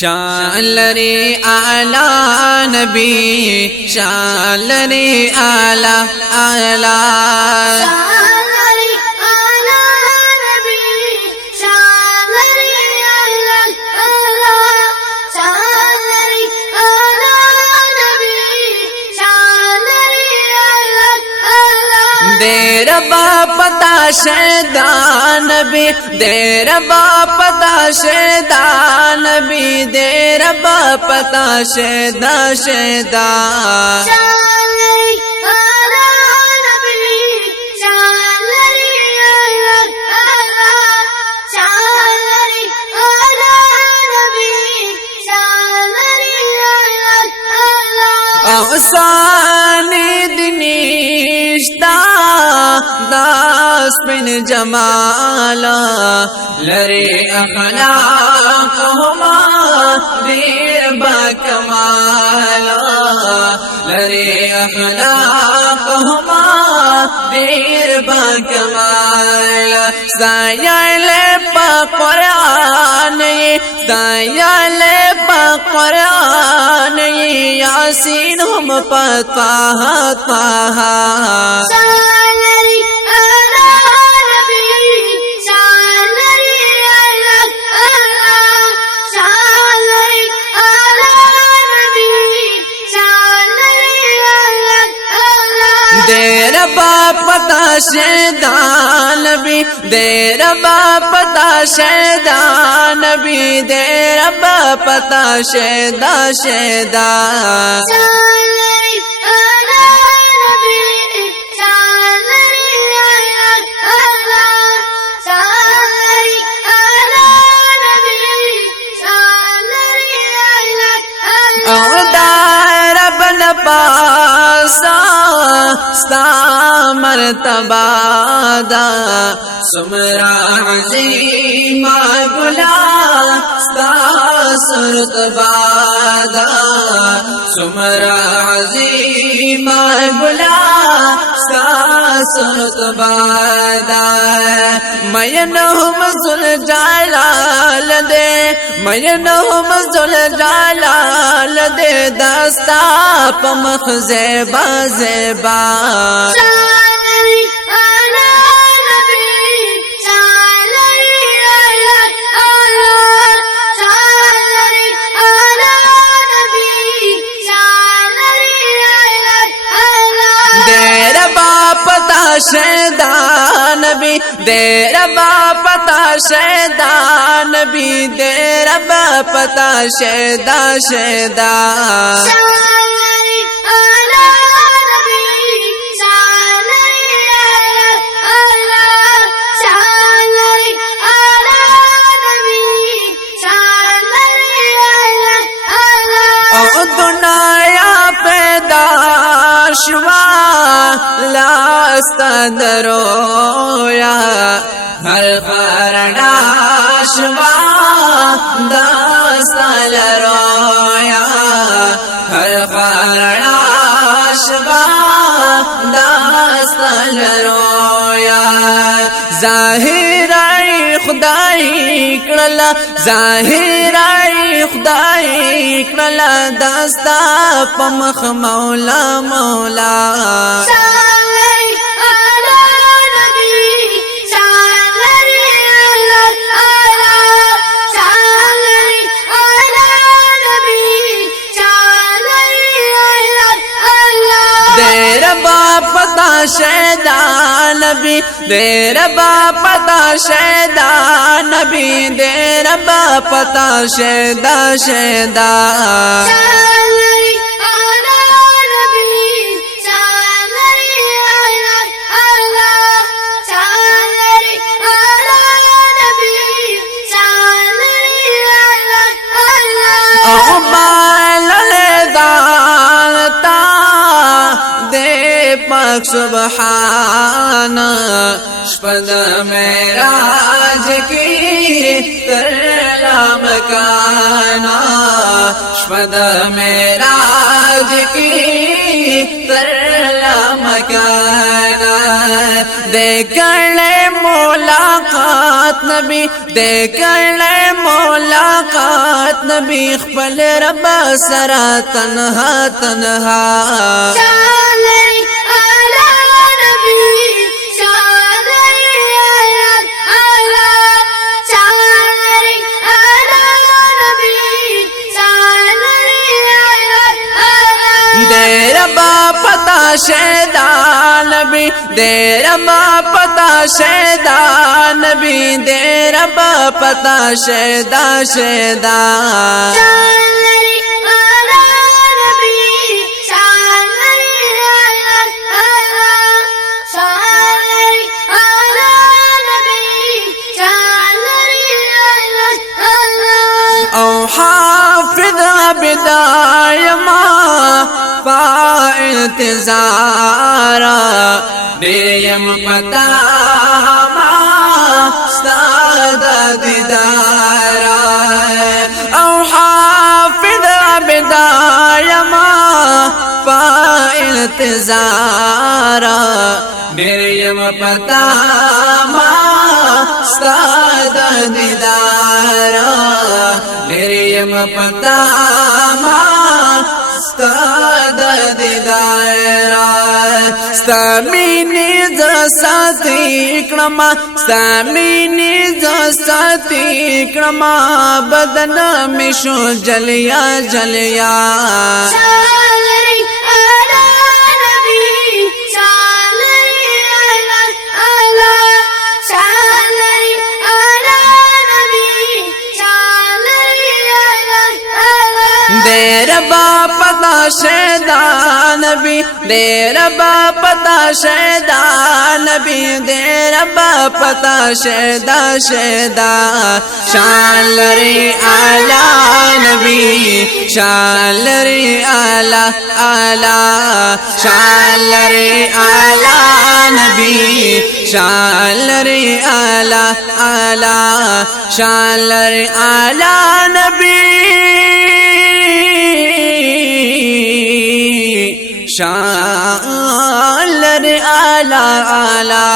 शान रे आला नबी, शान रे आला आला। देर बापता शैदान भी, देर बापता शैदान भी, देर बापता शैदा शैदा। आसानी दिनिश्ता दास बिन जमाला, लरे अखलाक हुमा देर बाकमाला, लरे अखलाक हुमा देर बाकमाला। सायाले पा कुरान ये, सायाले पा कुरान ये, यासीन हम पता ताहा। देर बापता शैदान भी, देर बापता शैदान भी, देर बापता शैदा शैदा। पासा सा मर्तबा दा, सुमरा अज़ीमा बुला सा सुरतबा दा, सुमरा अज़ीमा बुला सा सुरतबा दा। मयनहुम ज़ुल जालाल दे, मयनहुम ज़ुल जालाल दे, दस्ता पमख ज़ेबा ज़ेबा। देर बापता शैदान भी, देर बापता शैदान भी, देर बापता शैदा शैदा। लास्ता दरोया हर परडाशवा दास्ता लरोया, हर परडाशवा दास्ता लरोया। ज़ाहिराई खुदाई कड़ला, ज़ाहिराई खुदाई कड़ला, दास्ता पमख मौला मौला। देर बापता शैदान भी, देर बापता शैदान भी, देर बापता शैदा शैदा। पाक सुबहाना शपद मेराज की तरला मकाना, शपद मेराज की तरला मकाना। دے کرلے ملاقات نبی دے کرلے ملاقات نبی خپل رب سرا تنہا تنہا شیدا نبی دے ربا پتا شیدا نبی دے ربا پتا شیدا شیدا او حافظ بدایما پا انتظارا دیم پتا ما ستاد دیدارا او حافظ بدایما پا انتظارا دیم پتا ما ستاد دیدارا دیم پتا ما ستاد دیدارا ستا مینی ز ساتي کړما ستا مینی ز ساتي کړما بدن می شو جلیا جلیا ربا پتا شیدا نبی دے ربا پتا شیدا نبی دے ربا پتا شیدا شیدا شان لری آلا نبی شان لری آلا آلا شان لری آلا نبی شان لری آلا آلا شان لری آلا نبی شان لر آلا آلا